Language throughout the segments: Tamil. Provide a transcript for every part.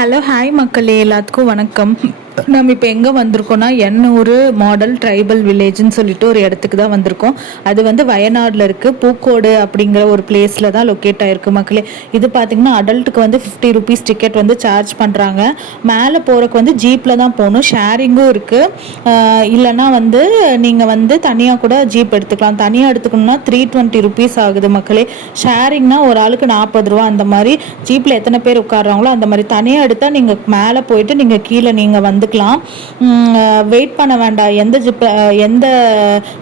ஹலோ ஹாய் மக்களே, எல்லாத்துக்கும் வணக்கம். நம்ம இப்போ எங்கே வந்திருக்கோம்னா எண்ணூர் மாடல் ட்ரைபல் வில்லேஜ்னு சொல்லிட்டு ஒரு இடத்துக்கு தான் வந்திருக்கோம். அது வந்து வயநாடில் இருக்குது. பூக்கோடு அப்படிங்கிற ஒரு பிளேஸில் தான் லொக்கேட் ஆகிருக்கு மக்களே. இது பார்த்திங்கன்னா அடல்ட்டுக்கு வந்து 50 ருபீஸ் டிக்கெட் வந்து சார்ஜ் பண்ணுறாங்க. மேலே போகிறக்கு வந்து ஜீப்பில் தான் போகணும். ஷேரிங்கும் இருக்குது. இல்லைனா வந்து நீங்கள் வந்து தனியாக கூட ஜீப் எடுத்துக்கலாம். தனியாக எடுத்துக்கணும்னா 320 ருபீஸ் ஆகுது மக்களே. ஷேரிங்னா ஒரு ஆளுக்கு 40 ரூபா. அந்த மாதிரி ஜீப்பில் எத்தனை பேர் உட்காடுறாங்களோ அந்த மாதிரி. தனியாக எடுத்தால் நீங்கள் மேலே போயிட்டு நீங்கள் கீழே நீங்கள் வந்துக்கலாம். வெயிட் பண்ண வேண்டாம். எந்த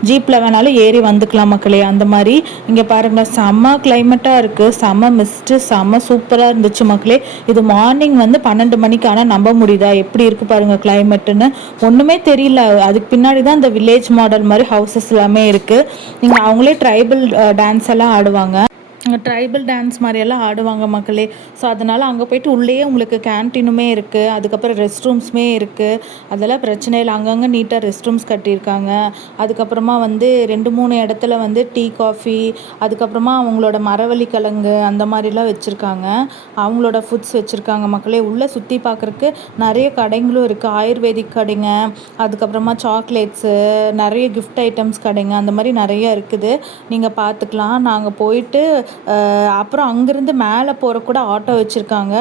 ஜீப்பில் வேணாலும் ஏறி வந்துக்கலாம் மக்களே. அந்த மாதிரி இங்கே பாருங்களேன், செம்ம கிளைமேட்டாக இருக்குது. செம்ம மிஸ்ட்டு, செம்ம சூப்பராக இருந்துச்சு மக்களே. இது மார்னிங் வந்து 12 மணிக்கு. ஆனால் நம்ப முடியுதா எப்படி இருக்குது பாருங்கள் கிளைமேட்டுன்னு. ஒன்றுமே தெரியல. அதுக்கு பின்னாடி தான் இந்த வில்லேஜ் மாடல் மாதிரி ஹவுசஸ் எல்லாமே இருக்குது. நீங்கள் அவங்களே ட்ரைபல் டான்ஸ் எல்லாம் ஆடுவாங்க. ட்ரைபல் டான்ஸ் மாதிரியெல்லாம் ஆடுவாங்க மக்களே. ஸோ அதனால் அங்கே போய்ட்டு உள்ளேயே உங்களுக்கு கேன்டீனுமே இருக்குது. அதுக்கப்புறம் ரெஸ்ட் ரூம்ஸுமே இருக்குது. அதெல்லாம் பிரச்சனை இல்லை. அங்கங்கே நீட்டாக ரெஸ்ட் ரூம்ஸ் கட்டியிருக்காங்க. அதுக்கப்புறமா வந்து 2-3 இடத்துல வந்து டீ காஃபி, அதுக்கப்புறமா அவங்களோட மரவள்ளி கிழங்கு அந்த மாதிரிலாம் வச்சுருக்காங்க. அவங்களோட ஃபுட்ஸ் வச்சுருக்காங்க மக்களே. உள்ளே சுற்றி பார்க்குறக்கு நிறைய கடைங்களும் இருக்குது. ஆயுர்வேதிக் கடைங்க, அதுக்கப்புறமா சாக்லேட்ஸு, நிறைய கிஃப்ட் ஐட்டம்ஸ் கடைங்க, அந்த மாதிரி நிறைய இருக்குது. நீங்கள் பார்த்துக்கலாம். நாங்கள் போயிட்டு அப்புறம் அங்கேருந்து மேலே போகிற கூட ஆட்டோ வச்சுருக்காங்க.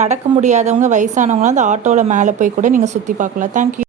நடக்க முடியாதவங்க, வயசானவங்களாம் அந்த ஆட்டோவில் மேலே போய் கூட நீங்கள் சுற்றி பார்க்கலாம். தேங்க்யூ.